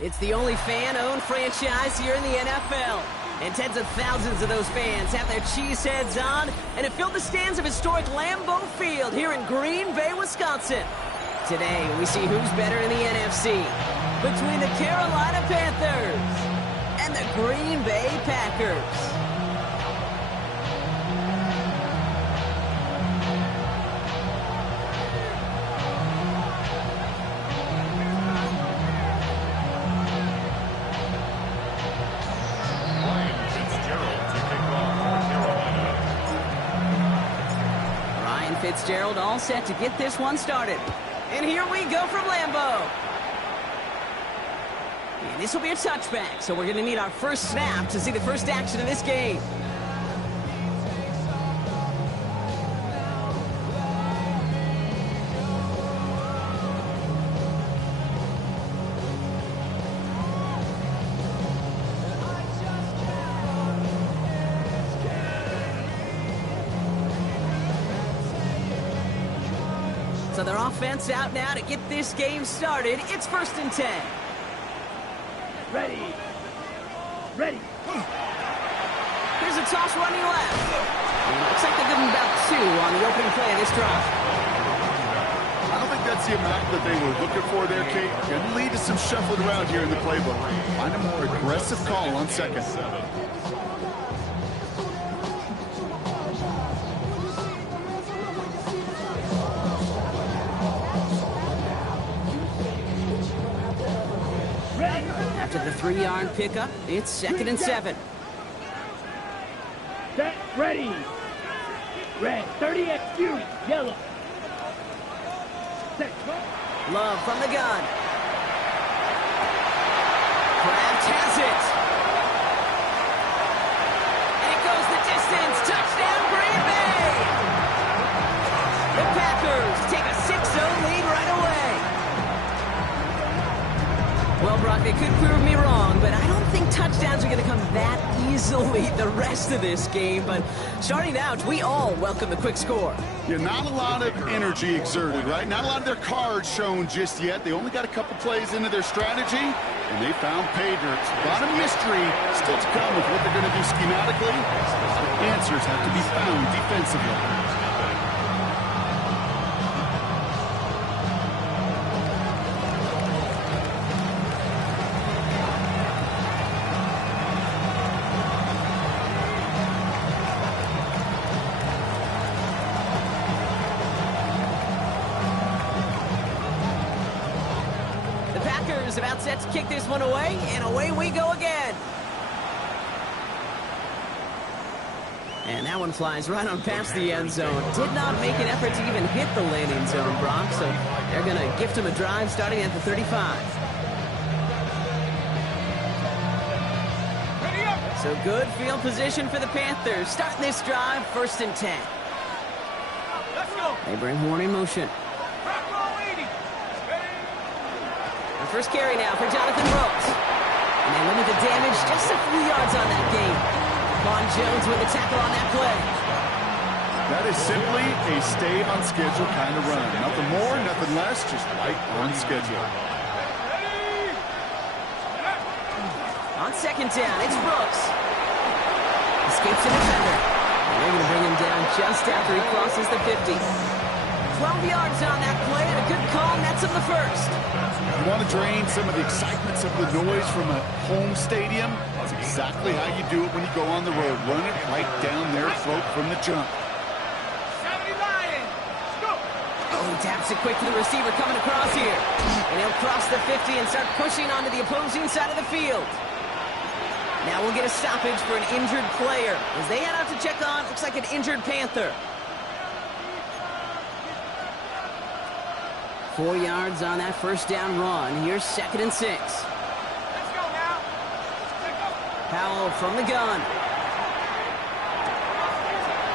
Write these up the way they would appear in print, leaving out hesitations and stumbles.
It's the only fan-owned franchise here in the NFL. And tens of thousands of those fans have their cheeseheads on and have filled the stands of historic Lambeau Field here in Green Bay, Wisconsin. Today, we see who's better in the NFC between the Carolina Panthers and the Green Bay Packers. Fitzgerald all set to get this one started. And here we go from Lambeau. And this will be a touchback, so we're going to need our first snap to see the first action of this game. So their offense out now to get this game started. It's 1st and 10. Ready. Ready. Here's a toss running left. And looks like they're giving about 2 on the opening play of this drive. I don't think that's the amount that they were looking for there, Kate. Going to lead to some shuffling around here in the playbook. Find a more aggressive call on second. After the 3-yard pickup, it's 2nd and 7. Set, ready. Red, 30 execute. Yellow. Set, go. Love from the gun. Kraft has it. And it goes the distance. Touchdown, Green Bay. The Packers take a 6-0 lead right away. Well, Brock, they could prove me wrong, but I don't think touchdowns are going to come that easily the rest of this game. But starting out, we all welcome the quick score. Yeah, not a lot of energy exerted, right? Not a lot of their cards shown just yet. They only got a couple plays into their strategy, and they found pay dirt. A lot of mystery still to come with what they're going to do schematically. Answers have to be found defensively. About set to kick this one away, and away we go again. And that one flies right on past the end zone. Did not make an effort to even hit the landing zone, Brock, so they're going to gift him a drive starting at the 35. So good field position for the Panthers. Starting this drive, 1st and 10. Let's go. They bring Horn in motion. First carry now for Jonathan Brooks. And they limit the damage just a few yards on that game. Vaughn Jones with a tackle on that play. That is simply a stay-on-schedule kind of run. Nothing more, nothing less, just right on schedule. On 2nd down, it's Brooks. Escapes the defender. And they're going to bring him down just after he crosses the 50. 12 yards on that play, and a good call, and that's in the 1st. You want to drain some of the excitement, some of the noise from a home stadium? That's exactly how you do it when you go on the road. Run it right down their throat from the jump. 70 Lions. Go. Oh, he taps it quick to the receiver coming across here. And he'll cross the 50 and start pushing onto the opposing side of the field. Now we'll get a stoppage for an injured player as they head out to check on, looks like an injured Panther. 4 yards on that first down run. Here's 2nd and 6. Let's go now. Powell from the gun.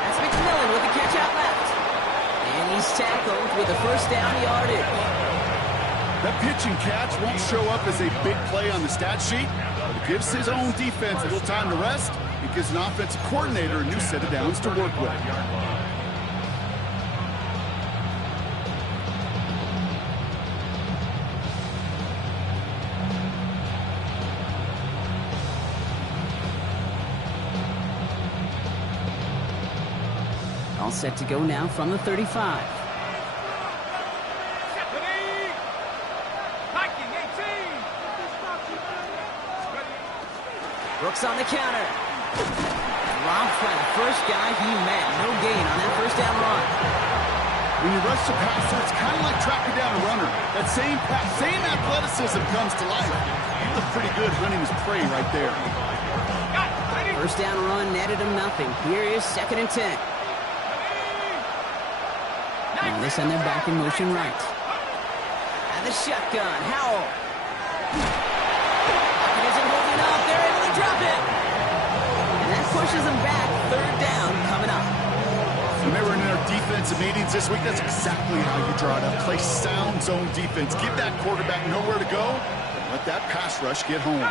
That's McMillan with the catch out left. And he's tackled with the first down yardage. That pitch and catch won't show up as a big play on the stat sheet, but it gives his own defense a little time to rest. It gives an offensive coordinator a new set of downs to work with. All set to go now from the 35. Brooks on the counter. Robbed by the first guy he met. No gain on that first down run. When you rush the passer, it's kind of like tracking down a runner. That same pass, same athleticism comes to life. He looked pretty good hunting his prey right there. First down run netted him nothing. Here is 2nd and 10. And they send them back in motion right. And the shotgun, Howell. He isn't holding up. They're able to drop it. And that pushes them back. 3rd down coming up. Remember in our defensive meetings this week, that's exactly how you draw it up. Play sound zone defense. Give that quarterback nowhere to go. Let that pass rush get home.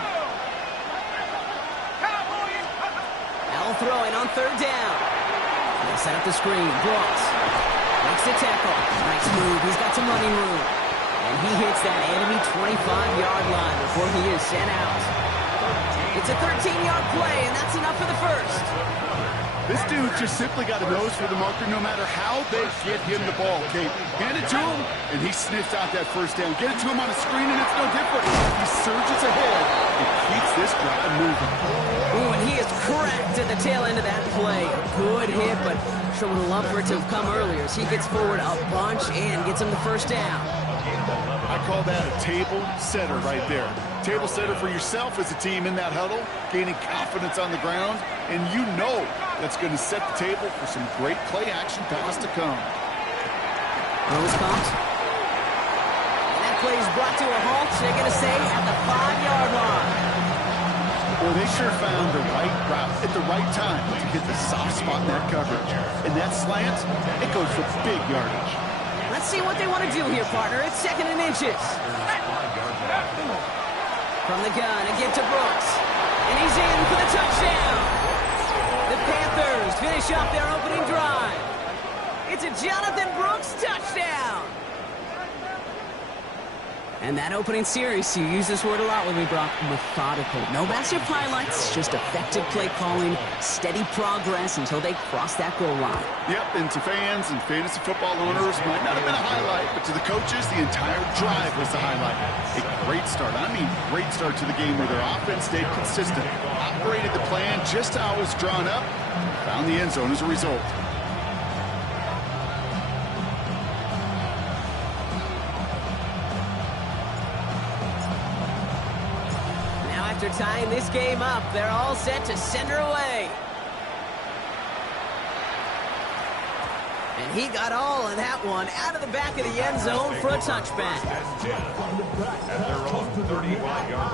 Howell throwing on 3rd down. They set up the screen. Brooks makes the tackle. Nice move. He's got some running room. And he hits that enemy 25-yard line before he is sent out. It's a 13-yard play, and that's enough for the first. This dude just simply got a nose for the marker no matter how they get him the ball. Okay, hand it to him, and he sniffs out that first down. Get it to him on a screen, and it's no different. He surges ahead and keeps this drive moving. Ooh, and he is cracked at the tail end of that play. A good hit, but sure would have loved for it to have come earlier as he gets forward a bunch and gets him the first down. I call that a table setter right there. Table setter for yourself as a team in that huddle, gaining confidence on the ground, and you know that's going to set the table for some great play action pass to come. Rose pumped. And that play is brought to a halt, they're going to say, at the 5-yard line. Well, they sure found the right route at the right time to hit the soft spot in that coverage. And that slant, it goes for big yardage. Let's see what they want to do here, partner. It's 2nd and inches. From the gun, again to Brooks. And he's in for the touchdown. The Panthers finish up their opening drive. It's a Jonathan Brooks touchdown. And that opening series, you use this word a lot with me, Brock, methodical. No massive highlights, just effective play calling, steady progress until they cross that goal line. Yep, and to fans and fantasy football owners, might not have been a highlight, but to the coaches, the entire drive was the highlight. A great start, great start to the game where their offense stayed consistent, operated the plan just how it was drawn up, found the end zone as a result. After tying this game up, they're all set to send her away. And he got all of that one out of the back of the end zone for a touchback. At their own 31-yard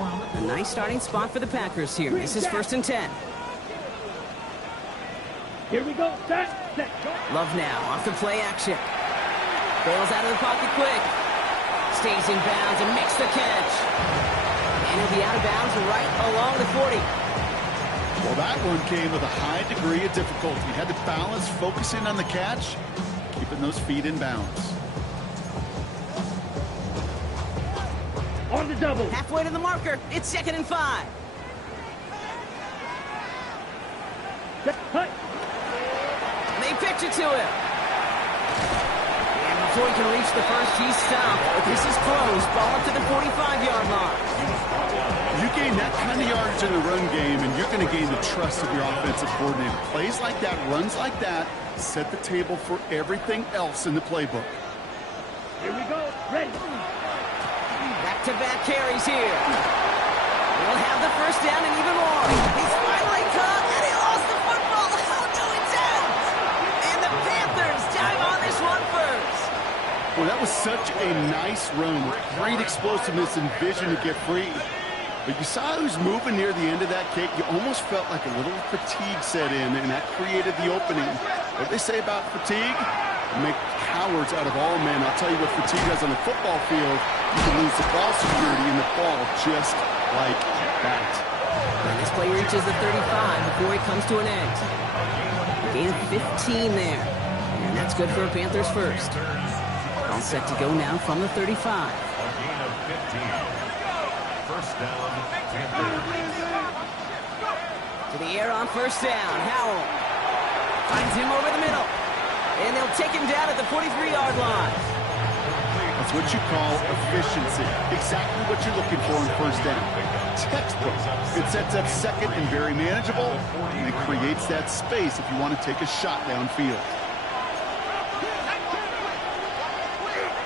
line. A nice starting spot for the Packers here. This is 1st and 10. Here we go. Set. Love now off the play action. Bails out of the pocket quick. Stays in bounds and makes the catch. And he'll be out of bounds right along the 40. Well, that one came with a high degree of difficulty. He had to balance, focusing on the catch, keeping those feet in bounds. On the double. Halfway to the marker. It's 2nd and 5. Hut. They pitch it to him. And before he can reach the first, he's stopped. But this is close. Ball up to the 45-yard line. You gain that kind of yardage in the run game, and you're going to gain the trust of your offensive coordinator. Plays like that, runs like that, set the table for everything else in the playbook. Here we go. Ready. Back-to-back carries here. He'll have the first down and even more. He's finally caught, and he lost the football. How do it out? And the Panthers dive on this one first. Well, that was such a nice run with great explosiveness and vision to get free. But you saw who's moving near the end of that kick. You almost felt like a little fatigue set in, and that created the opening. What they say about fatigue? Make cowards out of all men. I'll tell you what fatigue does on the football field. You can lose the ball security in the ball just like that. And this play reaches the 35 before it comes to an end. Gain of 15 there. And that's good for a Panthers first. All set to go now from the 35. A gain of 15. First down, Panthers. To the air on first down. Howell finds him over the middle. And they'll take him down at the 43-yard line. That's what you call efficiency. Exactly what you're looking for in first down. Textbook. It sets up second and very manageable, and it creates that space if you want to take a shot downfield.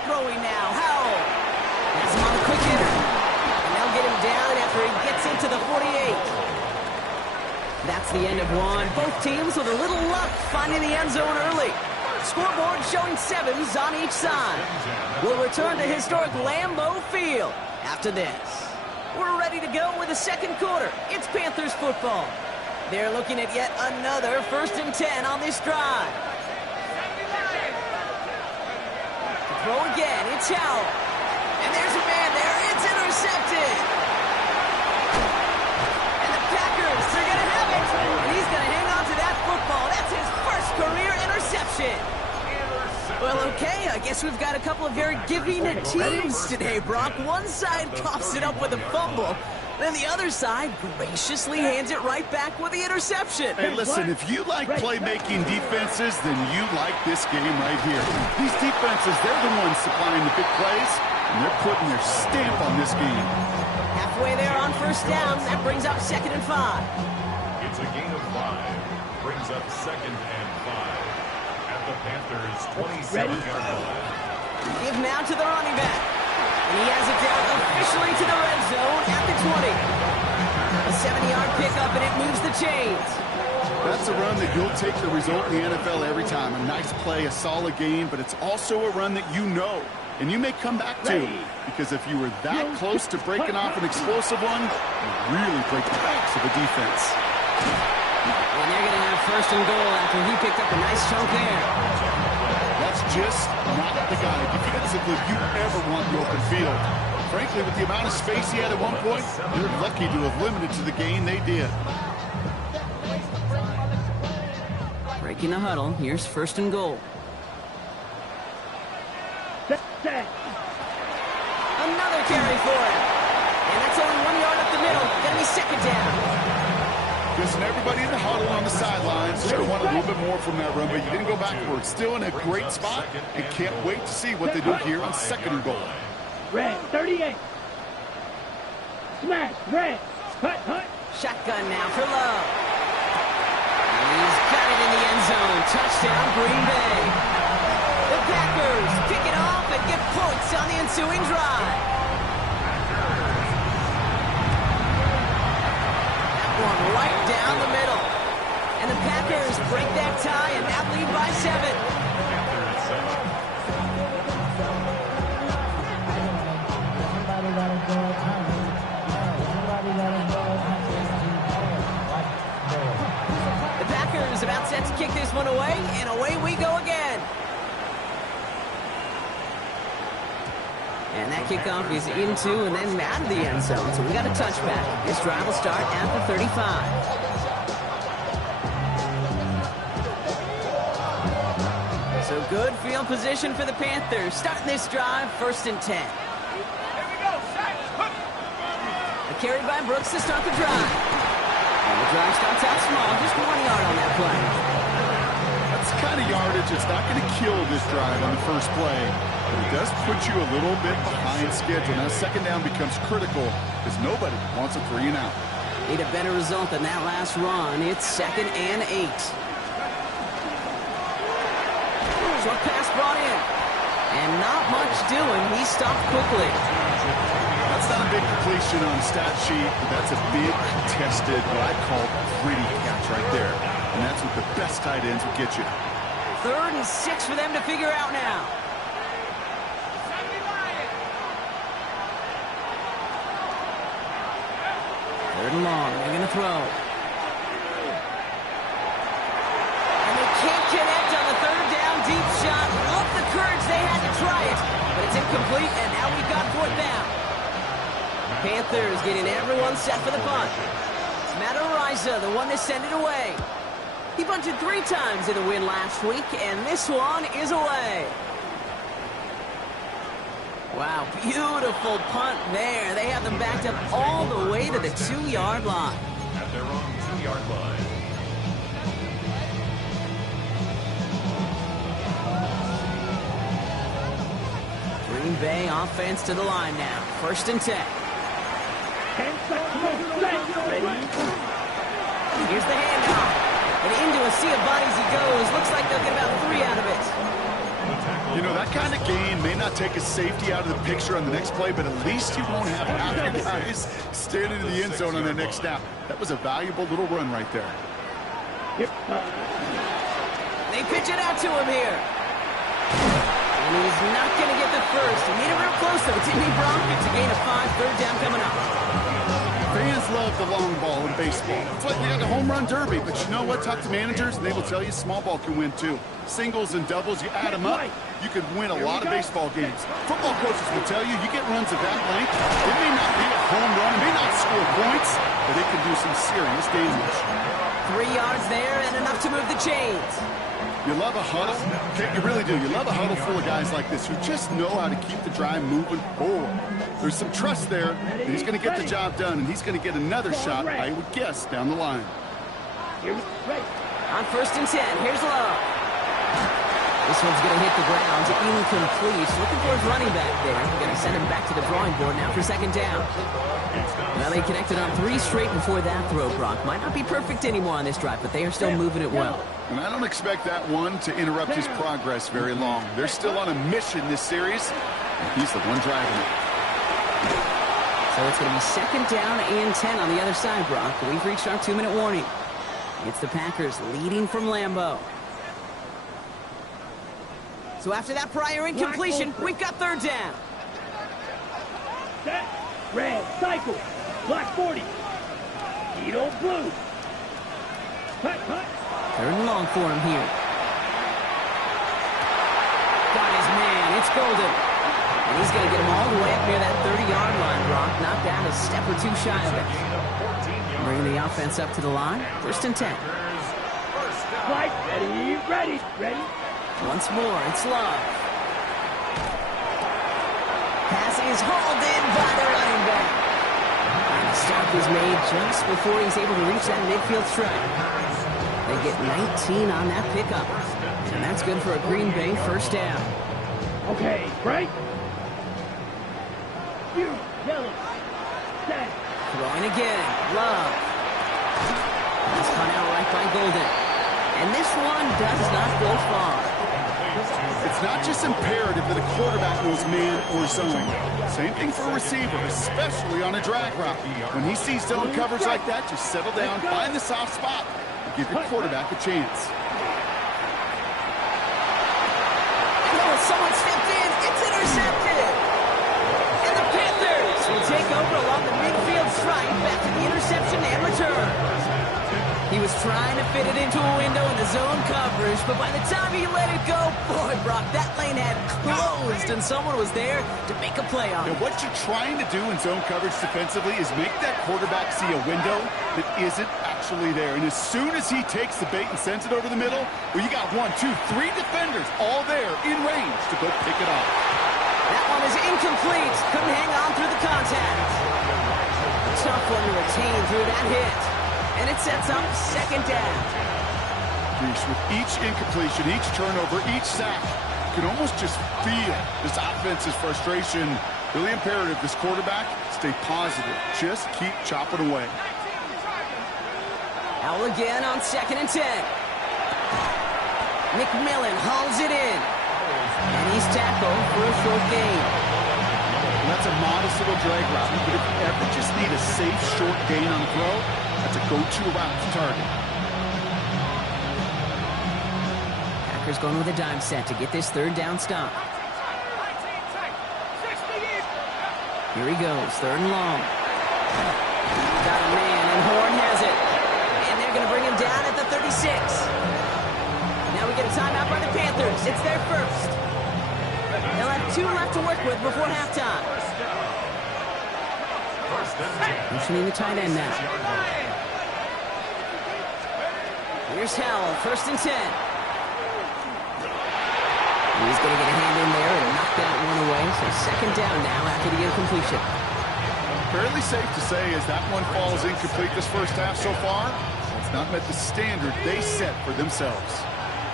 Throwing now, Howell. Has him on a quick hitter. And they'll get him down after he gets into the 48. That's the end of one. Both teams with a little luck finding the end zone early. Scoreboard showing 7s on each side. We'll return to historic Lambeau Field after this. We're ready to go with the second quarter. It's Panthers football. They're looking at yet another 1st and 10 on this drive. To throw again, it's Howell. And there's a man there. It's intercepted. And the Packers, they're going to have it. And he's going to hang on to that football. That's his first career interception. Well, okay, I guess we've got a couple of very giving teams today, Brock. One side coughs it up with a fumble, then the other side graciously hands it right back with the interception. Hey, listen, if you like playmaking defenses, then you like this game right here. These defenses, they're the ones supplying the big plays, and they're putting their stamp on this game. Halfway there on first down, that brings up 2nd and 5. It's a gain of 5. Brings up 2nd and 5. The Panthers 27-yard line. Give now to the running back. And he has it down officially to the red zone at the 20. A 70-yard pickup, and it moves the chains. That's a run that you'll take the result in the NFL every time. A nice play, a solid game, but it's also a run that you know, and you may come back to. Because if you were that close to breaking off an explosive one, you really break the backs of the defense. And they're going to have 1st and goal after he picked up a nice chunk there. That's just not the guy defensively you ever want in the open field. Frankly, with the amount of space he had at one point, you're lucky to have limited to the gain they did. Breaking the huddle, here's 1st and goal. Another carry for him. And that's only 1 yard up the middle. Going to be 2nd down. Listen, everybody in the huddle on the sidelines should have wanted a little bit more from that run, but you didn't go backwards. Still in a great spot, and can't wait to see what they do here on 2nd and goal. Red, 38. Smash, red. Hut. Shotgun now for Love. He's got it in the end zone. Touchdown, Green Bay. The Packers pick it off and get points on the ensuing drive. One right down the middle. And the Packers break that tie and now lead by 7. The Packers about set to kick this one away, and away we go again. And that kickoff is into and then out of the end zone. So we got a touchback. This drive will start at the 35. So good field position for the Panthers. Starting this drive, 1st and 10. A carry by Brooks to start the drive. And the drive starts out small, just 1 yard on that play. That's the kind of yardage much. It's not going to kill this drive on the first play, but it does put you a little bit behind schedule. Now, second down becomes critical because nobody wants a 3 and out. Need a better result than that last run. It's 2nd and 8. Short pass brought in. And not much doing. He stopped quickly. That's not a big completion on the stat sheet, but that's a big contested, what I call gritty catch right there. And that's what the best tight ends will get you. 3rd and 6 for them to figure out now. Third and long. They're going to throw. And they can't connect on the 3rd down deep shot. Love the courage they had to try it. But it's incomplete, and now we've got 4th down. Panthers getting everyone set for the punt. Matt Ariza, the one to send it away. He bunted 3 times in the win last week, and this one is away. Wow, beautiful punt there. They have them backed up all the way to the 2-yard line. At their own 2-yard line. Green Bay offense to the line now. 1st and 10. 10 seconds. Ready? Here's the handoff. And into a sea of bodies he goes. Looks like they'll get about 3 out of it. You know, that kind of gain may not take a safety out of the picture on the next play, but at least you won't have half your guys standing in the end zone on their next snap. That was a valuable little run right there. They pitch it out to him here. And he's not going to get the first. He made it real close, though. Didn't he, Brock? It's a gain of 5. 3rd down coming up. Fans love the long ball in baseball. It's like they got the home run derby, but you know what? Talk to managers, and they will tell you small ball can win, too. Singles and doubles, you add them up, you could win a lot of baseball games. Football coaches will tell you, you get runs of that length, it may not be a home run, it may not score points, but it can do some serious damage. 3 yards there and enough to move the chains. You love a huddle? Okay, you really do. You love a huddle full of guys like this who just know how to keep the drive moving forward. There's some trust there, and he's going to get the job done, and he's going to get another shot, I would guess, down the line. On 1st and 10, here's Love. This one's going to hit the ground, incomplete. Looking for his running back there. We're going to send him back to the drawing board now for 2nd down. Well, they connected on 3 straight before that throw, Brock. Might not be perfect anymore on this drive, but they are still moving it well. And I don't expect that one to interrupt his progress very long. They're still on a mission this series, and he's the one driving it. So it's going to be 2nd down and 10 on the other side, Brock. We've reached our 2-minute warning. It's the Packers leading from Lambeau. So after that prior incompletion, we've got 3rd down. Set. Red. Cycle. Black 40. Keto blue. Cut. 3rd and long for him here. Got his man. It's Golden. And he's going to get him all the way up near that 30-yard line, Brock. Knocked down a step or 2 shy of it. Bringing the offense up to the line. 1st and 10. Flight. Ready. Once more, it's Love. Pass is hauled in by the running back. And the stop is made just before he's able to reach that midfield strike. They get 19 on that pickup. And that's good for a Green Bay 1st down. Okay, right. Yellow. Set. Throwing again. Love. That's spun out right by Golden. And this one does not go far. It's not just imperative that a quarterback knows man or zone. Same thing for a receiver, especially on a drag route. When he sees zone coverage like that, just settle down, find the soft spot, and give your quarterback a chance. Oh, someone stepped in. It's intercepted. And the Panthers will take over along the midfield strike back to the interception and return. He was trying to fit it into a window in the zone coverage, but by the time he let it go, boy, Brock, that lane had closed, and someone was there to make a play on it. Now, what you're trying to do in zone coverage defensively is make that quarterback see a window that isn't actually there. And as soon as he takes the bait and sends it over the middle, well, you got 1, 2, 3 defenders all there in range to go pick it up. That one is incomplete. Couldn't hang on through the contact. Tough one to retain through that hit. And it sets up 2nd down. Grease. With each incompletion, each turnover, each sack, you can almost just feel this offense's frustration. Really imperative, this quarterback, stay positive. Just keep chopping away. Howell again on 2nd and 10. McMillan hauls it in. And he's tackled for a short gain. And that's a modest little drag route, but if you ever just need a safe, short gain on the throw, that's a go-to route to target. Packers going with a dime set to get this 3rd down stop. Here he goes, 3rd and long. Got a man, and Horn has it. And they're going to bring him down at the 36. Now we get a timeout by the Panthers. It's their first. They'll have 2 left to work with before halftime. Motioning the tight end now. Here's Howell, 1st and 10. He's going to get a hand in there and knock that one away. So 2nd down now after the incompletion. Fairly safe to say as that one falls incomplete this first half so far, it's not met the standard they set for themselves.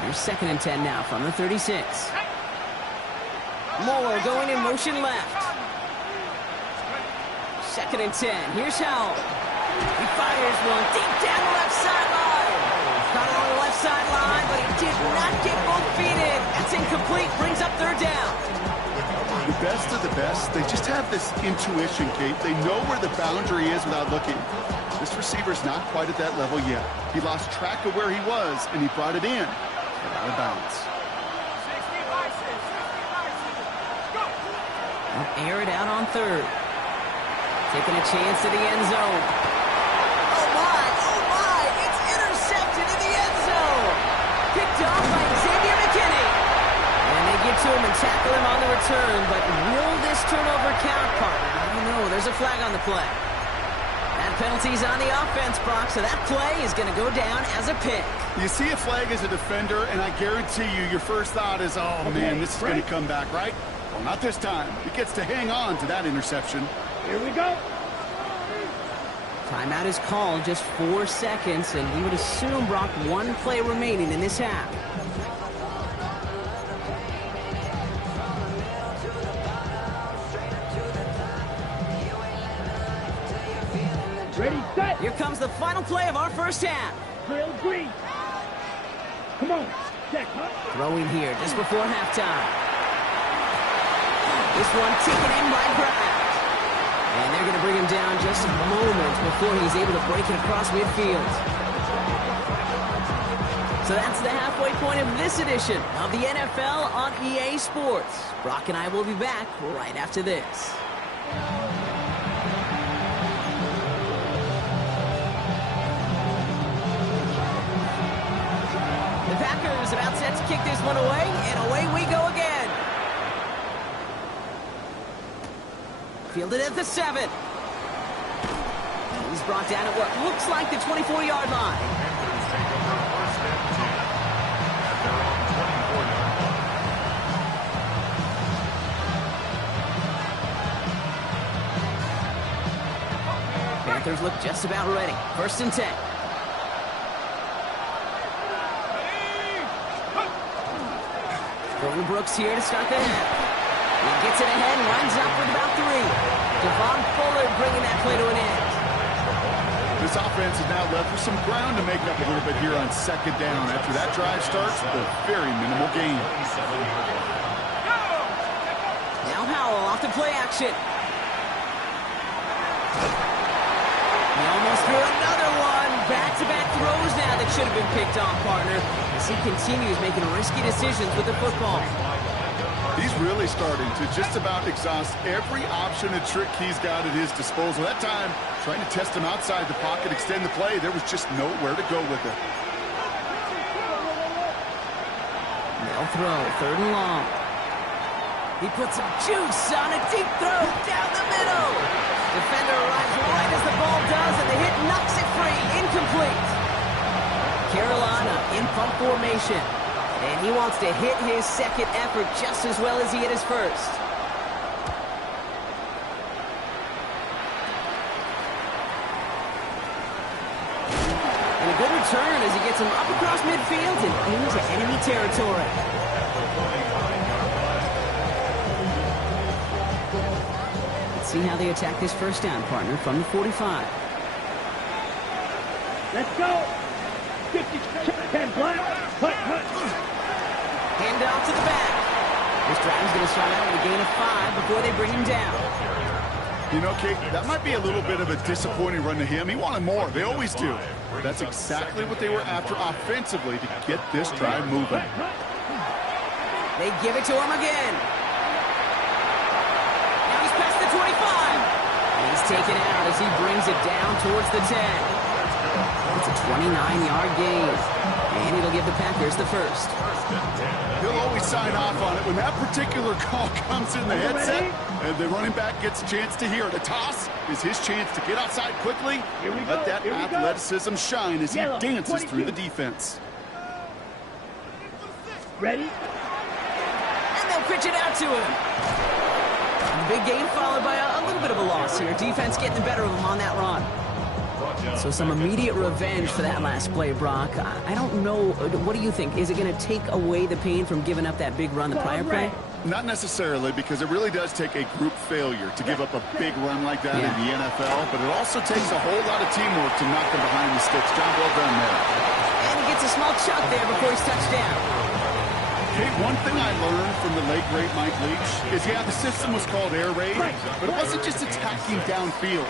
Here's 2nd and 10 now from the 36. Moore going in motion left. 2nd and 10. Here's Howell. He fires one deep down the left sideline. Caught it on the left sideline, but he did not get both feet in. That's incomplete. Brings up 3rd down. The best of the best, they just have this intuition, Kate. They know where the boundary is without looking. This receiver's not quite at that level yet. He lost track of where he was, and he brought it in. Out of bounds. They'll air it out on 3rd. Taking a chance to the end zone. Oh my, it's intercepted in the end zone. Picked off by Xavier McKinney. And they get to him and tackle him on the return, but will this turnover count, partner? I don't know, there's a flag on the play. That penalty's on the offense, Brock, so that play is going to go down as a pick. You see a flag as a defender, and I guarantee you your first thought is, oh man, this is going to come back, right? Well, not this time. He gets to hang on to that interception. Here we go. Timeout is called, just 4 seconds, and we would assume, Brock, 1 play remaining in this half. Ready, set. Here comes the final play of our first half. Drill green. Come on. Check, huh? Throwing here just before halftime. This one taken in by Brown. And they're going to bring him down just a moment before he's able to break it across midfield. So that's the halfway point of this edition of the NFL on EA Sports. Brock and I will be back right after this. The Packers about set to kick this one away, and away we go again. Fielded at the 7. He's brought down at what looks like the 24-yard line. Panthers take over 1st and 10 at their own 24-yard line. Panthers look just about ready. 1st and 10. Jordan Brooks here to start the half. He gets it ahead and winds up with about 3. Devon Fuller bringing that play to an end. This offense is now left with some ground to make up a little bit here on 2nd down. After that drive starts with a very minimal gain. Now Howell off to play action. He almost threw another one. Back-to-back throws now that should have been picked off, partner, as he continues making risky decisions with the football. He's really starting to just about exhaust every option and trick he's got at his disposal. That time, trying to test him outside the pocket, extend the play, there was just nowhere to go with it. They'll throw, 3rd and long. He puts some juice on a deep throw down the middle. Defender arrives right as the ball does, and the hit knocks it free. Incomplete. Carolina in pump formation. And he wants to hit his 2nd effort just as well as he hit his 1st. And a good return as he gets him up across midfield and into enemy territory. Let's see how they attack this first down, partner, from the 45. Let's go. 50, 10 black. Hut, hut. Hand off to the back. This drive is going to start out with a gain of 5 before they bring him down. You know, Kate, that might be a little bit of a disappointing run to him. He wanted more. They always do. That's exactly what they were after offensively to get this drive moving. They give it to him again. Now he's past the 25. And he's taken out as he brings it down towards the 10. It's a 29-yard gain. And it'll give the Packers the first. He'll always sign off on it when that particular call comes in the headset and the running back gets a chance to hear it. A toss is his chance to get outside quickly and let that athleticism shine as he dances through the defense. Ready? And they'll pitch it out to him. And the big gain followed by a little bit of a loss here. Defense getting the better of him on that run. So some immediate revenge for that last play, Brock. I don't know. What do you think? Is it going to take away the pain from giving up that big run the prior play? Not necessarily, because it really does take a group failure to give up a big run like that in the NFL, but it also takes a whole lot of teamwork to knock them behind the sticks. Job well done there. And he gets a small chunk there before he's touched down. Kate, one thing I learned from the late, great Mike Leach is, the system was called air raid, but it wasn't just attacking downfield.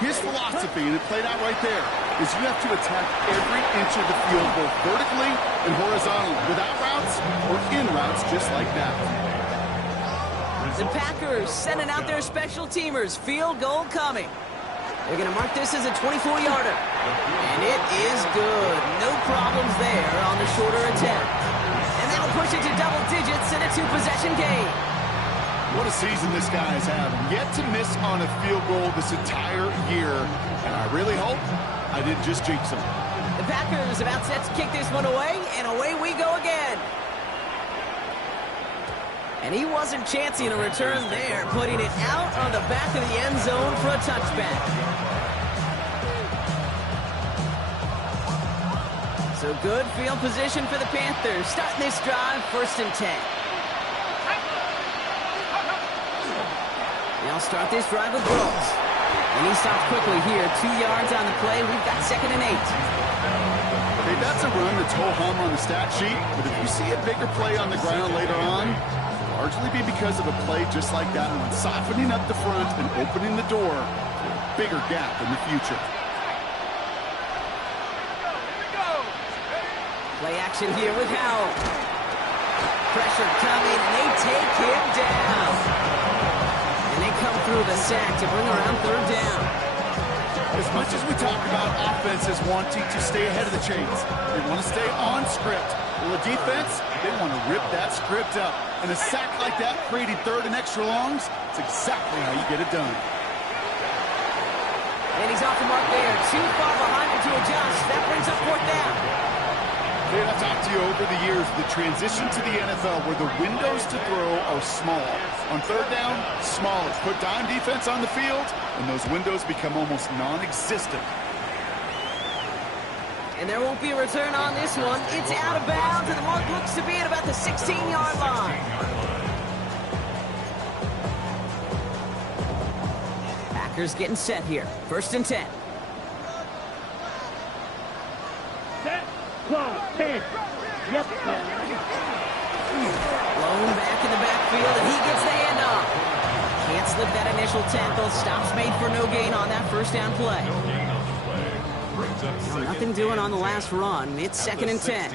His philosophy, and it played out right there, is you have to attack every inch of the field, both vertically and horizontally, without routes or in routes just like that. The Packers sending out their special teamers. Field goal coming. They're going to mark this as a 24-yarder. And it is good. No problems there on the shorter attempt. And that'll push it to double digits in a 2-possession game. What a season this guy is having. Yet to miss on a field goal this entire year. And I really hope I didn't just jinx him. The Packers about set to kick this one away, and away we go again. And he wasn't chancing a return there, putting it out on the back of the end zone for a touchback. So good field position for the Panthers. Starting this drive, 1st and 10. They'll start this drive with Brooks. And he stops quickly here. 2 yards on the play. We've got 2nd and 8. Okay, that's a run that's ho-hum on the stat sheet. But if you see a bigger play on the ground later on, it'll largely be because of a play just like that one, softening up the front and opening the door to a bigger gap in the future. Play action here with Howell. Pressure coming, and they take him down. And they come through the sack to bring around 3rd down. As much as we talk about offenses wanting to stay ahead of the chains, they want to stay on script. Well, the defense, they want to rip that script up. And a sack like that, creating 3rd and extra longs, it's exactly how you get it done. And he's off the mark there. Too far behind him to adjust. That brings up 4th down. Kate, I've talked to you over the years, the transition to the NFL where the windows to throw are small. On 3rd down, smaller. Put dime defense on the field, and those windows become almost non-existent. And there won't be a return on this one. It's out of bounds, and the mark looks to be at about the 16-yard line. Packers getting set here. 1st and 10. Set. Close. 10. Yep. Blown back in the backfield, and he gets the handoff. Can't slip that initial tackle. Stops made for no gain on that 1st down play. Nothing doing on the last run. It's 2nd and 10.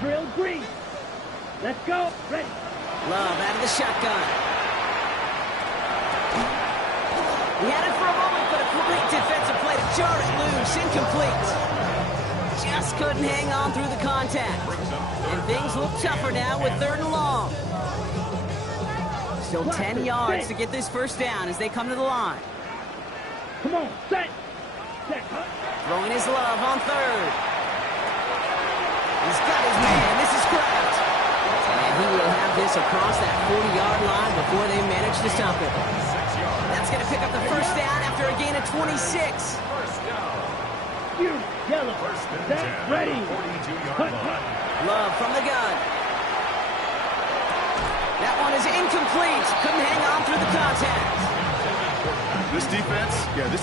Drill green. Let's go. Ready. Love out of the shotgun. He had it for a moment, but a great defensive play to jar it loose. Incomplete. Just couldn't hang on through the contact. And things look tougher now with 3rd and long. Still 10 yards to get this 1st down as they come to the line. Come on. Set. Set. Throwing his love on 3rd. He's got his man. This is Kraft. And he will have this across that 40-yard line before they manage to stop it. That's going to pick up the 1st down after a gain of 26. execute. Yellow. First and Set. 10. Ready. 42-yard line. Love from the gun. That one is incomplete. Couldn't hang on through the contact. This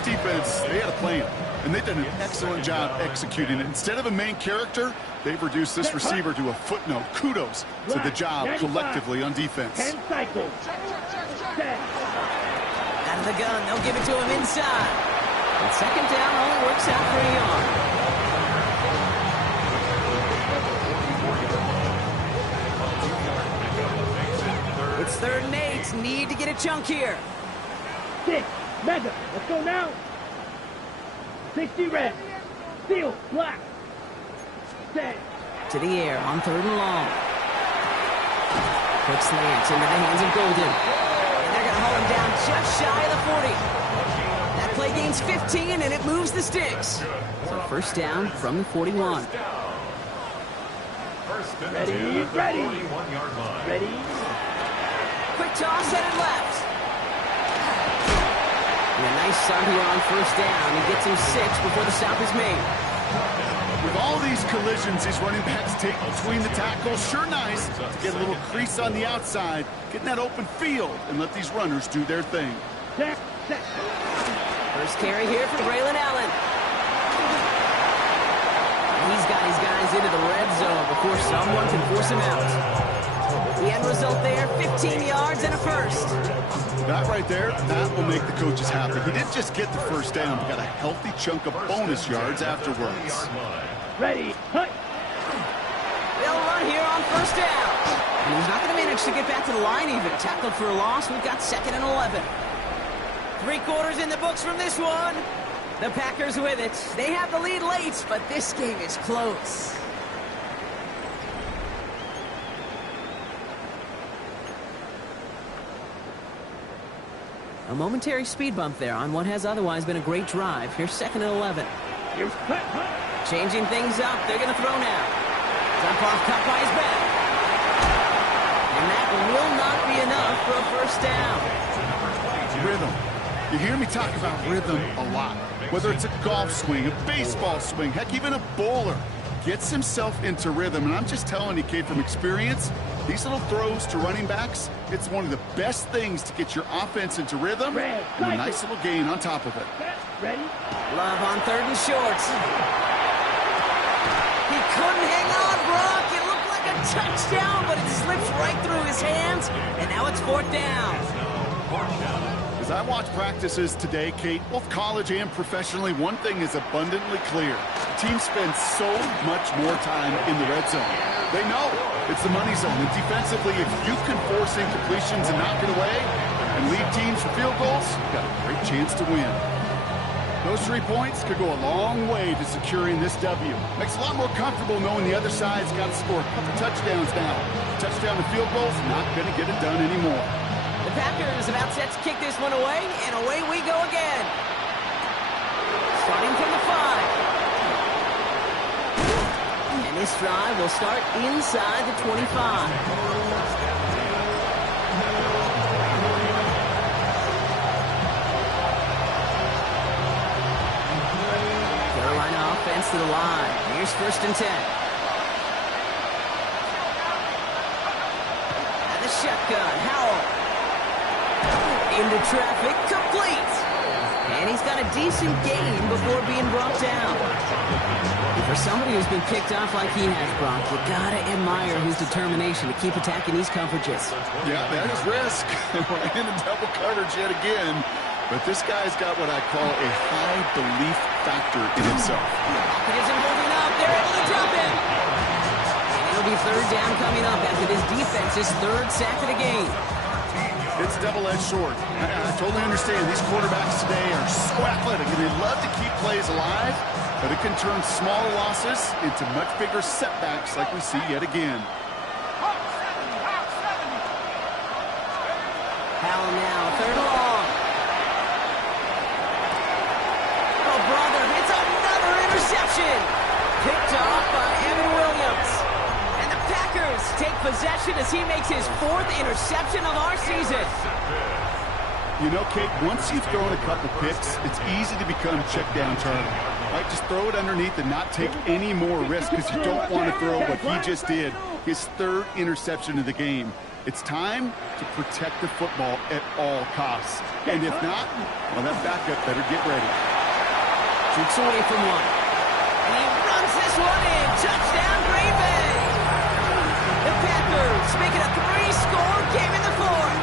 defense, they had a plan. And they've done an excellent job executing it. Instead of a main character, they've reduced this receiver to a footnote. Kudos to the job collectively on defense. 10 cycles. Set. Out of the gun, they'll give it to him inside. And second down only works out for a yard. It's 3rd and 8. Need to get a chunk here. 6. Mega. Let's go now. 60 red. Steel. Black. Set. To the air on 3rd and long. Quick slant into the hands of Golden. And they're going to hold him down just shy of the 40. That play gains 15, and it moves the sticks. So first down from the 41. First and Ready, 10 at the ready. 41-yard line. Ready. Quick toss headed left. And a nice start here on first down. He gets him 6 before the stop is made. With all these collisions these running backs take between the tackles, sure nice to get a little crease on the outside, get in that open field, and let these runners do their thing. Set. Set. First carry here for Braylon Allen. And he's got his guys into the red zone before someone can force him out. The end result there, 15 yards and a first. That right there, that will make the coaches happy. He didn't just get the first down, he got a healthy chunk of bonus yards afterwards. Ready. Hut. They'll run here on first down. And he's not going to manage to get back to the line even. Tackled for a loss. We've got 2nd and 11. 3 quarters in the books from this one. The Packers with it. They have the lead late, but this game is close. A momentary speed bump there on what has otherwise been a great drive. Here's 2nd and 11. Here's hut. Changing things up. They're going to throw now. Dump off cut by his back. And that will not be enough for a first down. Rhythm. You hear me talk about rhythm a lot. Whether it's a golf swing, a baseball swing, heck, even a bowler gets himself into rhythm. And I'm just telling you, Kate, from experience, these little throws to running backs, it's one of the best things to get your offense into rhythm and a nice little gain on top of it. Ready. Love on 3rd and short. He couldn't hang on, Brock. It looked like a touchdown, but it slips right through his hands, and now it's 4th down. As I watch practices today, Kate, both college and professionally, one thing is abundantly clear. Teams spend so much more time in the red zone. They know it's the money zone. And defensively, if you can force incompletions and knock it away and lead teams for field goals, you've got a great chance to win. Those 3 points could go a long way to securing this W. Makes it a lot more comfortable knowing the other side's got to score a couple touchdowns now. Touchdown to field goals, not going to get it done anymore. The Packers about set to kick this one away, and away we go again. Starting from the 5. And this drive will start inside the 25. Carolina offense to the line. Here's 1st and 10. And the shotgun, Howell. Into traffic, complete. And he's got a decent gain before being brought down. And for somebody who's been picked off like he has, Brock, you gotta admire his determination to keep attacking these coverages. Yeah, that is risk. We're in a double coverage yet again. But this guy's got what I call a high belief factor in himself. It isn't holding up. They're able to drop it. And it'll be 3rd down coming up after this defense's 3rd sack of the game. It's double-edged sword. I totally understand. These quarterbacks today are so athletic, and they love to keep plays alive, but it can turn small losses into much bigger setbacks like we see yet again. Howell now, 3rd and long. Oh, brother, it's another interception. Picked off by Evan Williams. And the Packers take possession as he makes his 4th interception of our season. You know, Kate, once you've thrown a couple picks, it's easy to become check down target. Right, just throw it underneath and not take any more risk because you don't want to throw what he just did, his third interception of the game. It's time to protect the football at all costs. And if not, well, that backup better get ready. Shoots away from one. And he runs this one in. Touchdown, Green Bay. The Panthers make it a 3-score game in the fourth.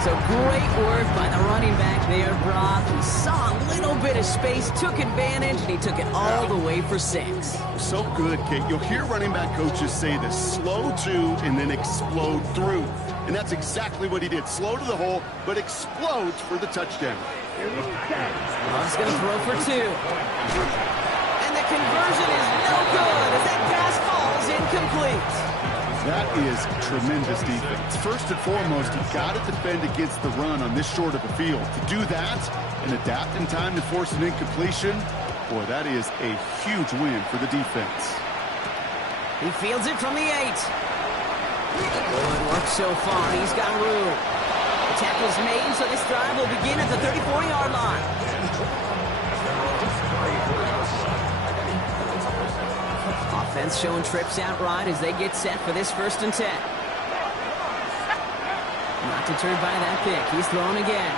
So great work by the running back there, Brock. He saw a little bit of space, took advantage, and he took it all the way for 6. So good, Kate. You'll hear running back coaches say this: slow to and then explode through. And that's exactly what he did. Slow to the hole, but explodes for the touchdown. Brock's going to throw for 2. And the conversion is no good as that pass falls incomplete. That is tremendous defense. First and foremost, you've got to defend against the run on this short of a field. To do that and adapt in time to force an incompletion, boy, that is a huge win for the defense. He fields it from the 8. Good work so far. He's got room. The tackle's made, so this drive will begin at the 34-yard line. Offense showing trips out right as they get set for this 1st and 10. Not deterred by that pick. He's throwing again.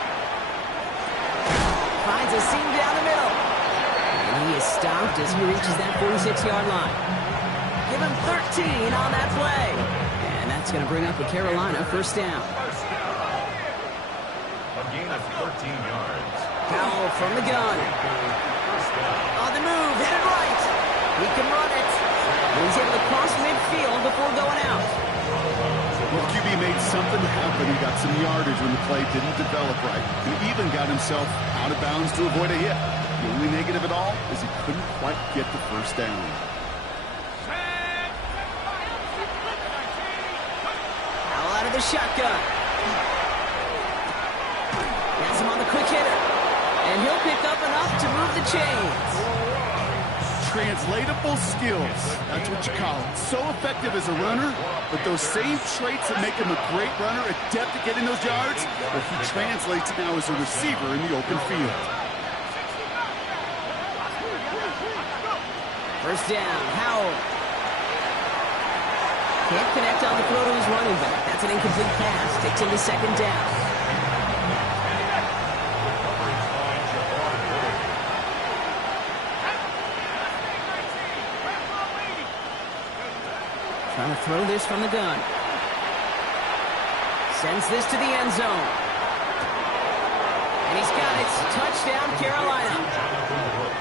Finds a seam down the middle. And he is stopped as he reaches that 46-yard line. Give him 13 on that play. And that's going to bring up a Carolina 1st down. A gain of 13 yards. Powell from the gun. On the move, headed right. He can run it. He's able to cross midfield before going out. Well, QB made something happen. He got some yardage when the play didn't develop right. He even got himself out of bounds to avoid a hit. The only negative at all is he couldn't quite get the 1st down. Powell out of the shotgun. Has him on the quick hitter. And he'll pick up enough to move the chains. Translatable skills. That's what you call it. So effective as a runner, but those same traits that make him a great runner, adept at getting those yards, well, he translates now as a receiver in the open field. 1st down, Howell. Can't connect on the throw to his running back. That's an incomplete pass. Takes him to 2nd down. Trying to throw this from the gun. Sends this to the end zone. And he's got it. Touchdown, Carolina.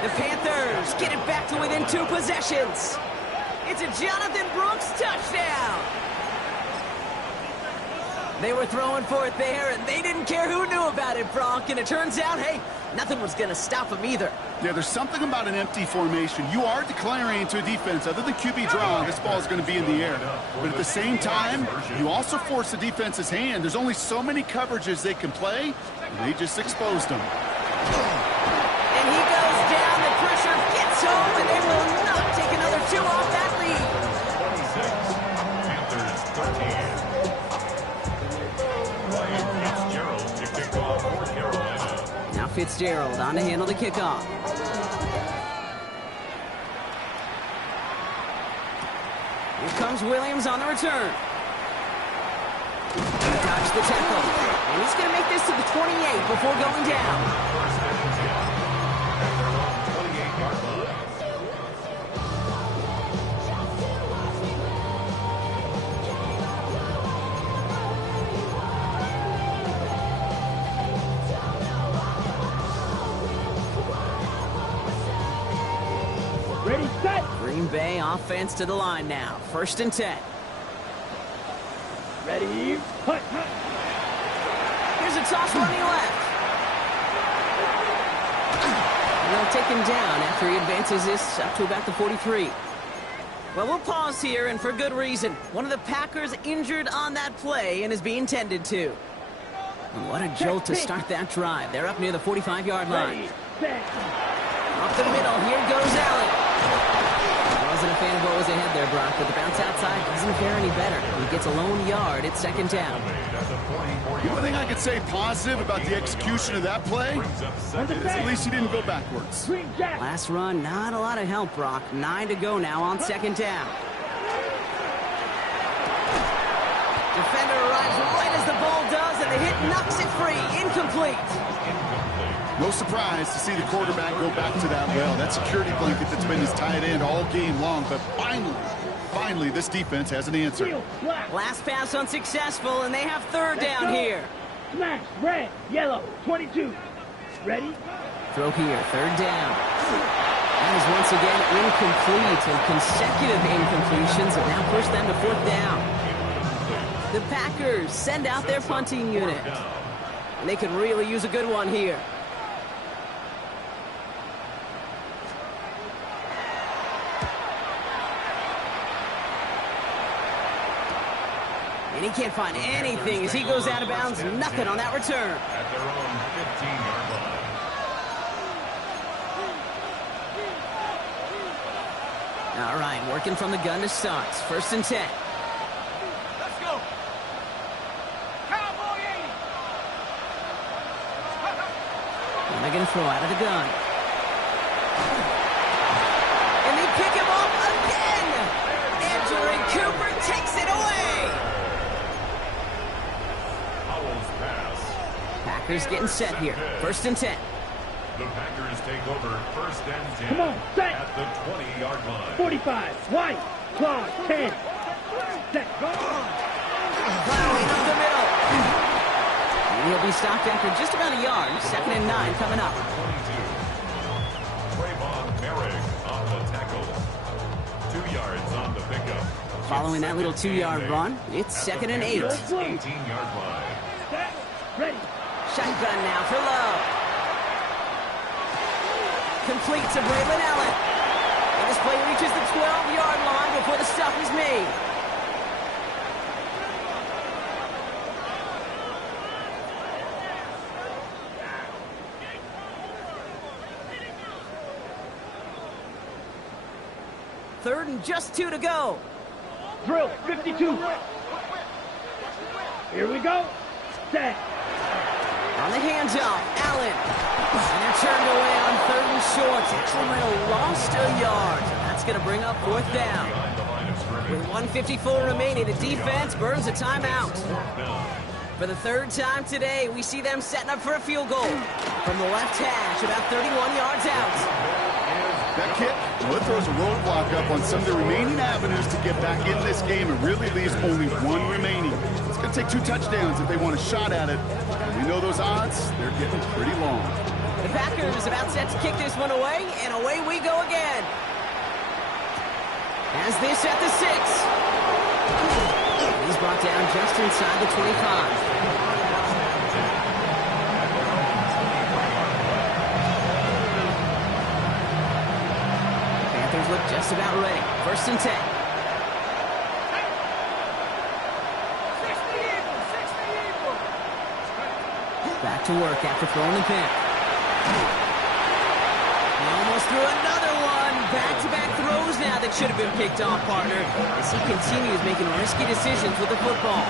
The Panthers get it back to within 2 possessions. It's a Jonathan Brooks touchdown. They were throwing for it there, and they didn't care who knew about it, Brock. And it turns out, hey, nothing was going to stop him either. Yeah, there's something about an empty formation. You are declaring into a defense. Other than QB draw, this ball is going to be in the air. But at the same time, you also force the defense's hand. There's only so many coverages they can play, and they just exposed them. And he goes down. The pressure gets home, and they will not take another 2 off that lead. 26, Panthers 13. Now Fitzgerald on to handle the kickoff. Here comes Williams on the return. Gonna dodge the tackle. And he's going to make this to the 28 before going down. Ready, set. Green Bay offense to the line now. 1st and 10. Ready, hut. Here's a toss running left. And they'll take him down after he advances this up to about the 43. Well, we'll pause here, and for good reason. One of the Packers injured on that play and is being tended to. And what a jolt to start that drive. They're up near the 45-yard line. Ready, set. Up the middle, here goes Allen. I wasn't a fan of what was ahead there, Brock, but the bounce outside doesn't doesn't fare any better. He gets a lone yard at second down. The only thing I could say positive about the execution of that play is at least he didn't go backwards. Last run, not a lot of help, Brock. 9 to go now on second down. Defender arrives right as the ball does, and the hit knocks it free. Incomplete. No surprise to see the quarterback go back to that well. That security blanket that's been his tight end all game long, but finally, this defense has an answer. Last pass unsuccessful, and they have third down here. Smash, red, yellow, 22. Ready? Throw here, third down. That is once again incomplete, and consecutive incompletions have now pushed them to fourth down. The Packers send out their punting unit, and they could really use a good one here. And he can't find anything as he goes out of bounds. Nothing on that return. At their own 15-yard line. All right, working from the gun to start. First and 10. Let's go. Cowboy 80. And they're going to throw out of the gun. And they pick him off again. Andrew Cooper takes it away. Packers getting set here. First and 10. The Packers take over first and 10. Come on, set. At the 20-yard line. 45, white, claw, 10. Set, go. Plowing up the middle. And he'll be stopped after just about a yard. Second and 9 coming up. 22. Trayvon Merrick on the tackle. 2 yards on the pickup. Following that little 2-yard run, it's second and 8. 18-yard line. Set, ready. Shotgun now for Lowe. Complete to Braylon Allen. And this play reaches the 12-yard line before the stop is made. Third and just 2 to go. Drill, 52. Here we go. Set. On the handoff, Allen. And they're turned away on third and short. Actually might have lost a yard. That's going to bring up fourth down. With 1:54 remaining, the defense burns a timeout. For the third time today, we see them setting up for a field goal. From the left hash, about 31 yards out. That kick, well, it throws a roadblock up on some of the remaining avenues to get back in this game and really leaves only one remaining. It's going to take 2 touchdowns if they want a shot at it. And we know those odds, they're getting pretty long. The Packers about set to kick this one away, and away we go again. As this at the 6. He's brought down just inside the 25. Look just about ready. First and 10. Back to work after throwing the pick. Almost threw another one. Back-to-back throws now that should have been picked off, partner, as he continues making risky decisions with the football.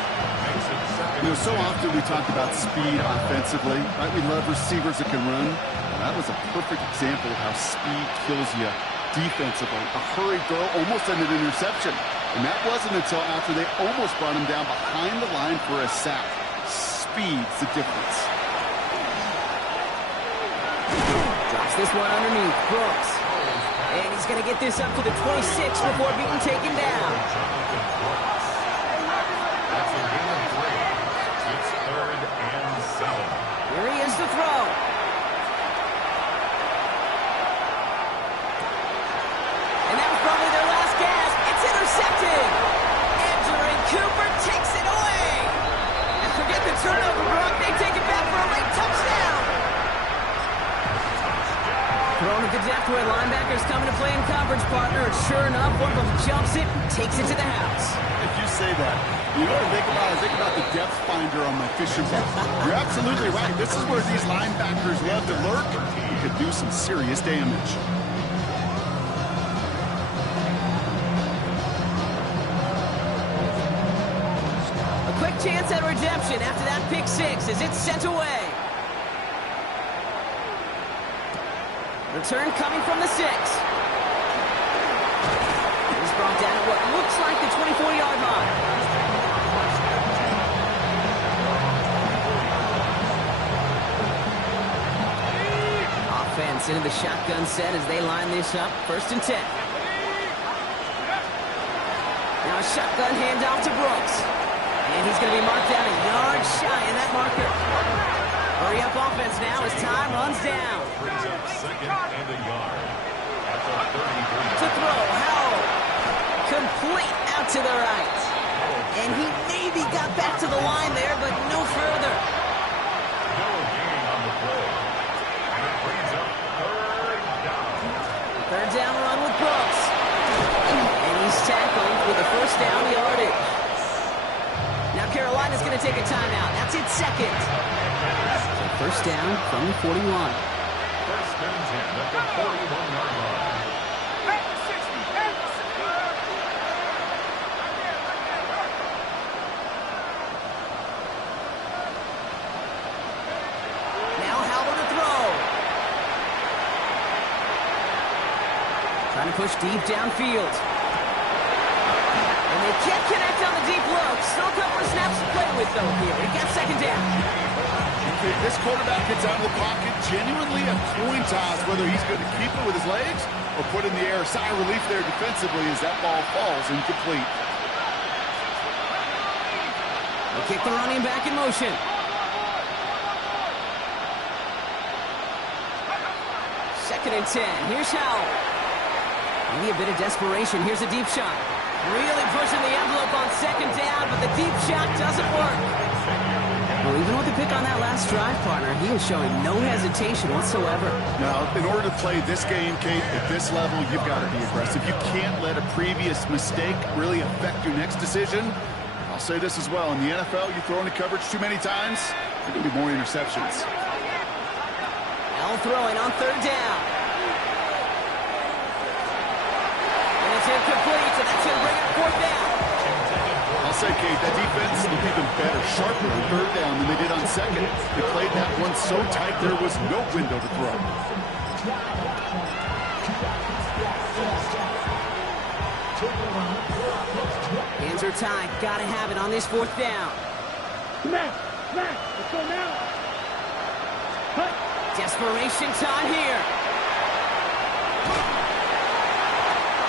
You know, so often we talk about speed offensively, right? We love receivers that can run. Well, that was a perfect example of how speed kills you defensively. A hurried throw almost ended an interception. And that wasn't until after they almost brought him down behind the line for a sack. Speed's the difference. Drops this one underneath. Brooks. And he's going to get this up to the 26 before being taken down. That's a gain of 3. It's third and 7. Here he is to throw. Intercepted. Andrew Cooper takes it away. And forget the turnover, Brock. They take it back for a late touchdown. Thrown at the depth where linebackers coming to play in coverage, partner. And sure enough, one of them jumps it and takes it to the house. If you say that, you know what I think about the depth finder on my fishing boat. You're absolutely right. This is where these linebackers love to lurk. You could do some serious damage. chance at redemption after that pick six as it's sent away. Return coming from the 6. He's brought down at what looks like the 24-yard line. Offense into the shotgun set as they line this up. 1st and 10. Now a shotgun handoff to Brooks. And he's going to be marked down a yard shy in that marker. Hurry up offense now as time runs down. Brings up 2nd and a yard. At the 33. To throw, Howell. Complete out to the right. And he maybe got back to the line there, but no further. No gain on the play. And it brings up 3rd down. 3rd down run with Brooks. And he's tackled with a 1st down yardage. Now Carolina's going to take a timeout. That's its 2nd. So 1st down from the 41. 1st and 10 at the 41-yard line. Now Howell to throw. Trying to push deep downfield. And they can't connect on the deep look. Still a couple of snaps to play with, though, here. He got 2nd down. This quarterback gets out of the pocket genuinely a coin toss whether he's going to keep it with his legs or put in the air. Sigh of relief there defensively as that ball falls incomplete. They kick the running back in motion. Second and 10. Here's Howell. Maybe a bit of desperation. Here's a deep shot. Really pushing the envelope on 2nd down, but the deep shot doesn't work. Well, even with the pick on that last drive, partner, he is showing no hesitation whatsoever. Now, in order to play this game, Kate, at this level, you've got to be aggressive. You can't let a previous mistake really affect your next decision. I'll say this as well. In the NFL, you throw into coverage too many times, there are going to be more interceptions. L throwing on 3rd down. And it's incomplete, so that's going to bring up 4th down. I'll say, Kate, that defense looked even better, sharper on 3rd down than they did on 2nd. They played that one so tight there was no window to throw. Hands are tied. Got to have it on this 4th down. Smack, smack. Let's go now. Cut. Desperation time here.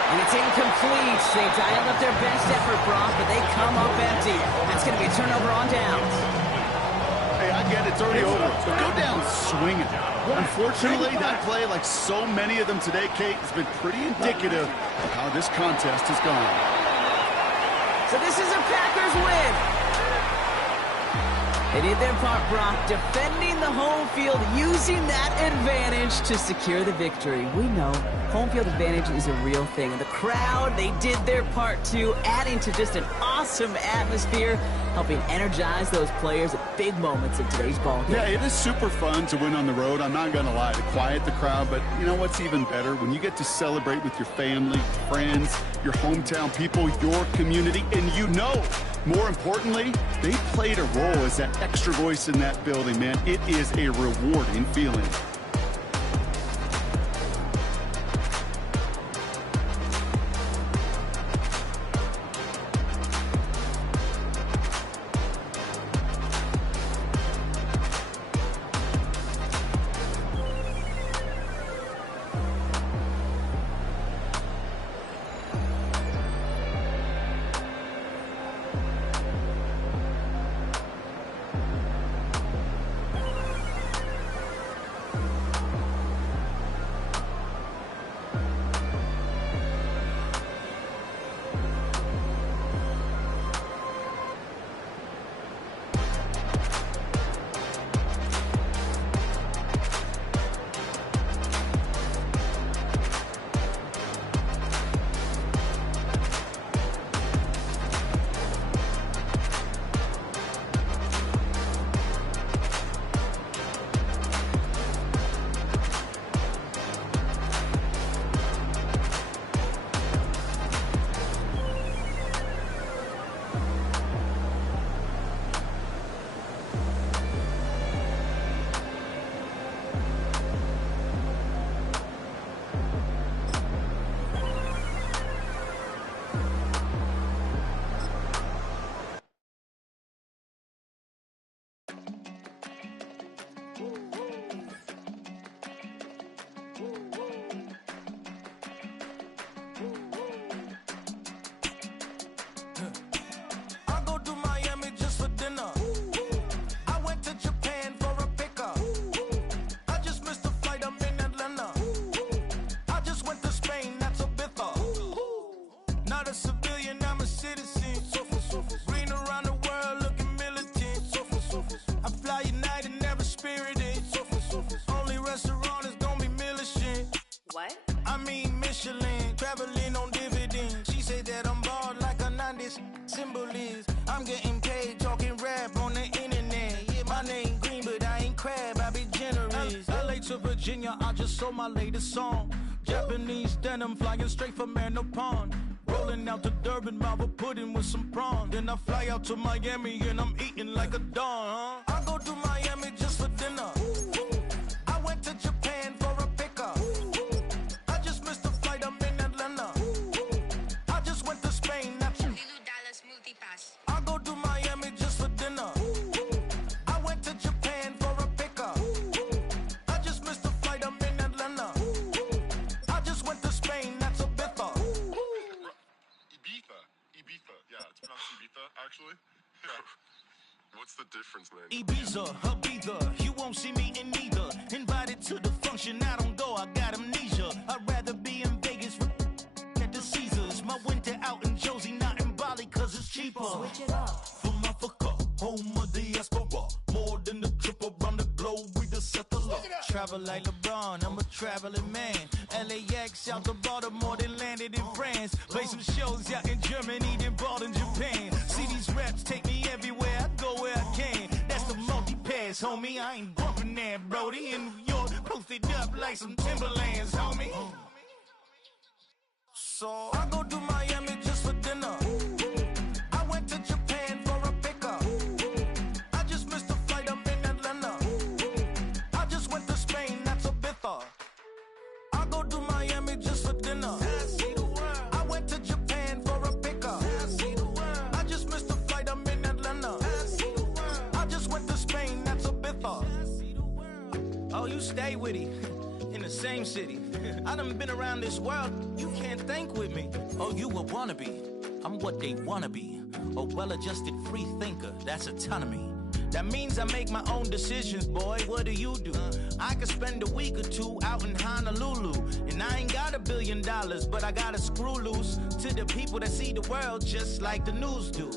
And it's incomplete. They dialed up their best effort, Brock, but they come up empty. That's going to be a turnover on downs. Hey, I get it. It's already over. But go down swinging. Unfortunately, that play, like so many of them today, Kate, has been pretty indicative of how this contest has gone. So this is a Packers win. They did their part, Brock, defending the home field, using that advantage to secure the victory. We know home field advantage is a real thing. And the crowd, they did their part too, adding to just an awesome atmosphere, helping energize those players at big moments in today's ball game. Yeah, it is super fun to win on the road. I'm not going to lie, to quiet the crowd. But you know what's even better? When you get to celebrate with your family, friends, your hometown people, your community, and you know, more importantly, they played a role as that extra voice in that building, man. It is a rewarding feeling. symbol is. I'm getting paid talking rap on the internet. Yeah, my name green, but I ain't crab, I be generous. LA to Virginia, I just sold my latest song. Japanese denim flying straight from Manapon. Rolling out to Durban, Malva pudding with some prawn. Then I fly out to Miami and I'm eating like a don, I go to Miami just for dinner. I went to Japan for a pickup. I just missed the flight, I'm in Atlanta. I just went to Spain, that's I go to Miami just for dinner. I went to Japan for a pickup. I just missed the flight, I'm in Atlanta. I just went to Spain, that's a biffa. Ibiza. Yeah, it's pronounced Ibiza, actually. Yeah. What's the difference, man? Ibiza, Ibiza, you won't see me in neither. Invited to the function, I don't go, I got amnesia. I'd rather be in Vegas at the Caesars. My winter out in Josie, not in Bali, cause it's cheaper. Switch it up. From Africa, home of the diaspora. More than the trip around the globe, we the settler. Travel like LeBron, I'm a traveling man. LAX out to Baltimore, then landed in France. Play some shows out in Germany, then bought in Japan. See these raps take me everywhere, I go where I can. That's the multi-pass, homie, I ain't bumping that, brody. In New York, posted up like some Timberlands, homie. So I go to Miami just for dinner. I went to Japan for a pickup. I just missed the flight, I'm in Atlanta. I just went to Spain, that's a biffa. I go to Miami just for dinner. I went to Japan for a pickup. I just missed the flight, I'm in Atlanta. I just went to Spain, that's a biffa. Oh, you stay with it. In the same city. I done been around this world, you can't think with me. Oh, you a wannabe, I'm what they wanna be. A well-adjusted free thinker, that's autonomy. That means I make my own decisions, boy, what do? I could spend a week or two out in Honolulu. And I ain't got $1 billion, but I got a screw loose to the people that see the world just like the news do.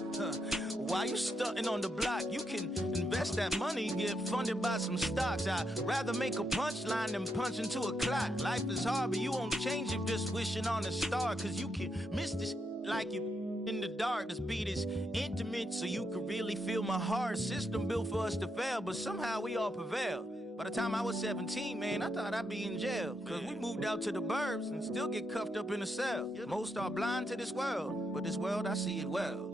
While you stunting on the block, you can invest that money, get funded by some stocks. I'd rather make a punchline than punch into a clock. Life is hard, but you won't change it just wishing on a star. Cause you can miss this like you in the dark. This beat is intimate, so you can really feel my heart. System built for us to fail, but somehow we all prevail. By the time I was 17, man, I thought I'd be in jail. Cause we moved out to the burbs and still get cuffed up in a cell. Most are blind to this world, but this world, I see it well.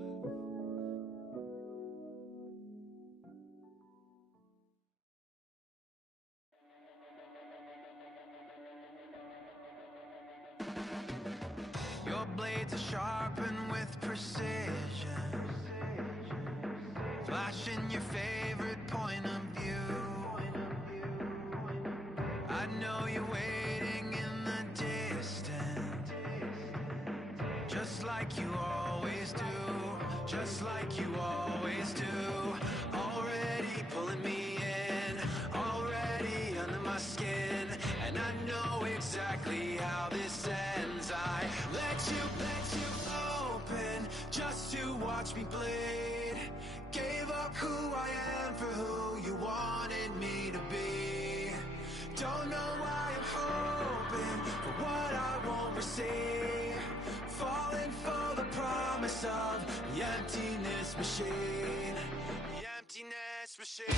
Your blades are sharpened with precision, flashing your favorite point of view. I know you're waiting in the distance, just like you always do, just like you always do. Already pulling me in, already under my skin, and I know exactly how this ends. I let you open just to watch me bleed. Gave up who I am for who you wanted me to be. Don't know why I'm hoping for what I won't receive. Falling for the promise of the emptiness machine. The emptiness machine.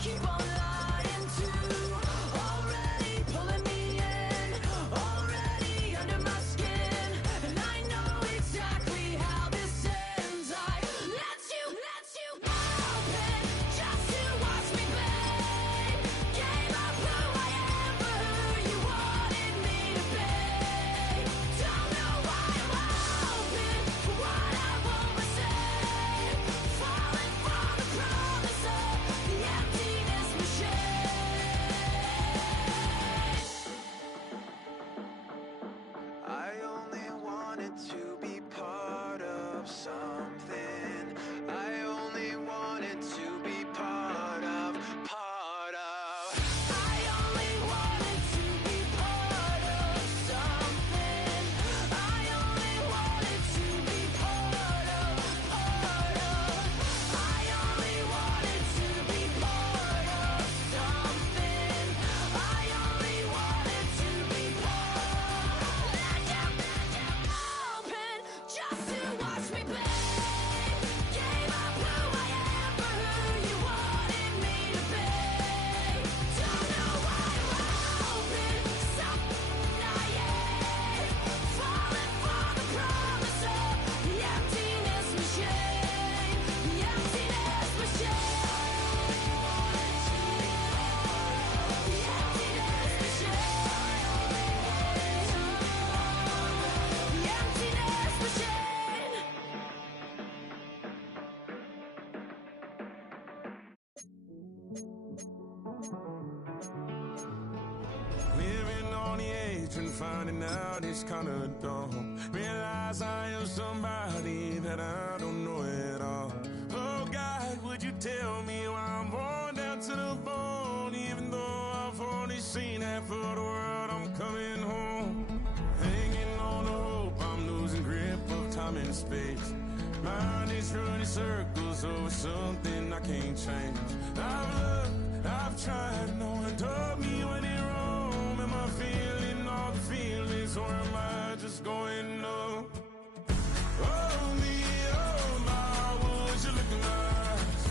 Keep on lying finding out it's kinda dumb. Realize I am somebody that I don't know at all. Oh God, would you tell me why I'm worn down to the bone? Even though I've only seen half of the world, I'm coming home. Hanging on the hope, I'm losing grip of time and space. Mind is running circles over something I can't change. I've looked, I've tried, no one told me when it wrong. Am I feeling all the feelings, or am I just going numb? Oh me, oh my, would you look in my eyes?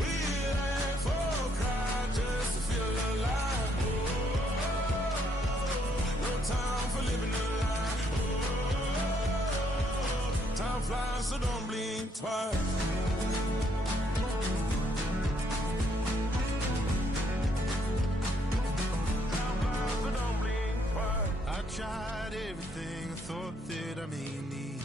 We laugh or cry just to feel alive. No time for living a lie. Time flies, so don't blink twice. I tried everything I thought that I may need.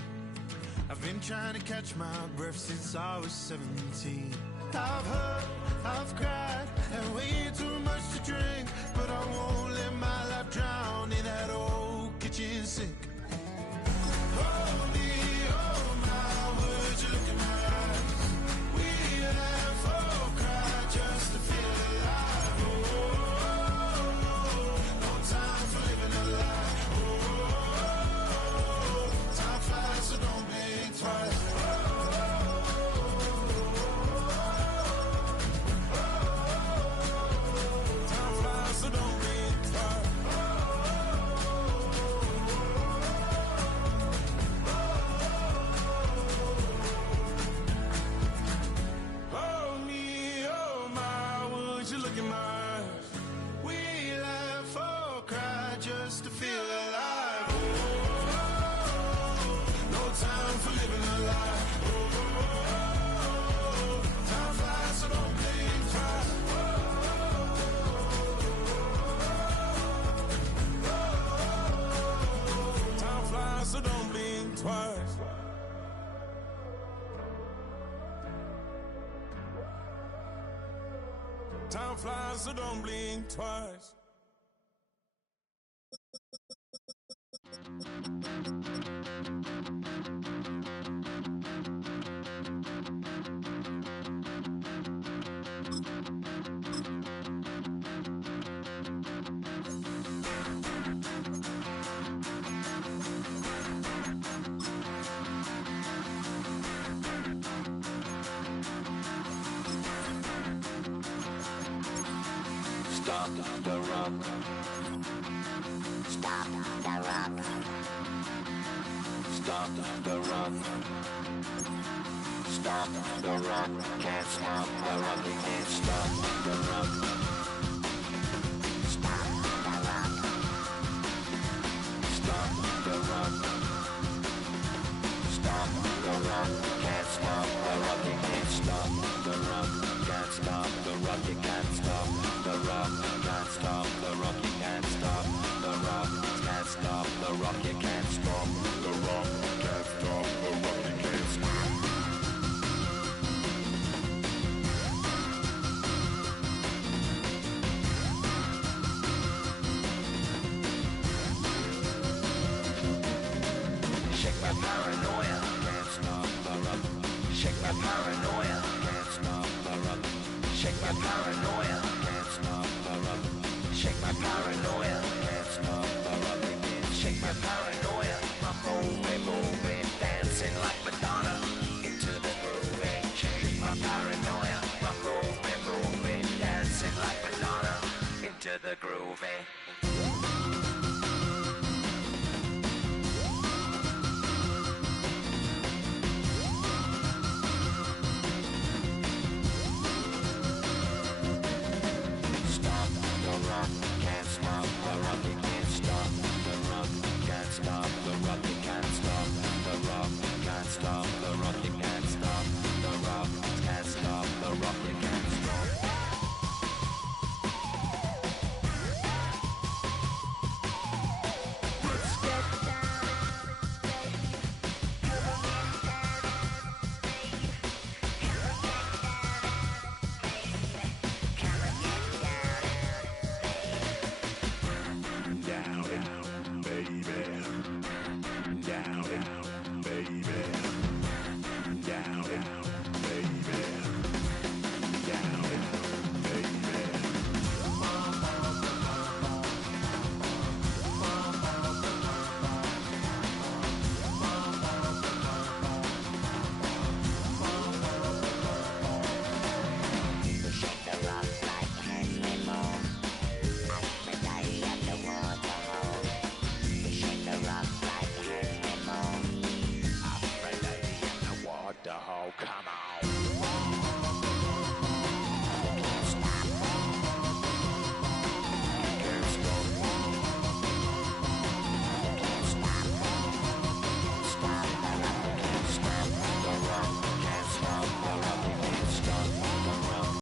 I've been trying to catch my breath since I was 17. I've hurt, I've cried, and way too much to drink. But I won't let my life drown in that old kitchen sink. Oh me, oh my, would you look in my eyes? We laugh or cry just to feel alive. Oh, no time for living a lie. Oh, time flies, so don't blink twice. Time flies, so don't blink twice. Oh me, oh my, would you look in my eyes? We laugh or cry just to feel alive. Oh, no time for living a lie. Oh, time flies, so don't blink twice. Time flies, so don't blink twice. Time flies, so don't blink twice. Stop the rock. Stop the rock. Stop the rock. Stop the rock. Can't stop the rock. You can't stop the rock. Stop the rock. Stop the rock. Stop the rock. Can't stop the rock. You can't stop the rock. Can't stop the rock. You can't stop the rock. Can't stop the rock. You can't stop the rock. Can't stop the rock. You can't stop the rock. Can't stop the rock. You can't stop. Shake my paranoia. Can't stop the rock. Shake my paranoia. Can't stop the rock. Shake my paranoia. Can't stop the rock. Shake my paranoia. Can't stop the rock. Shake my paranoia. I'm moving, dancing like Madonna into the groove. Shake my paranoia. I'm moving, dancing like Madonna into the groove.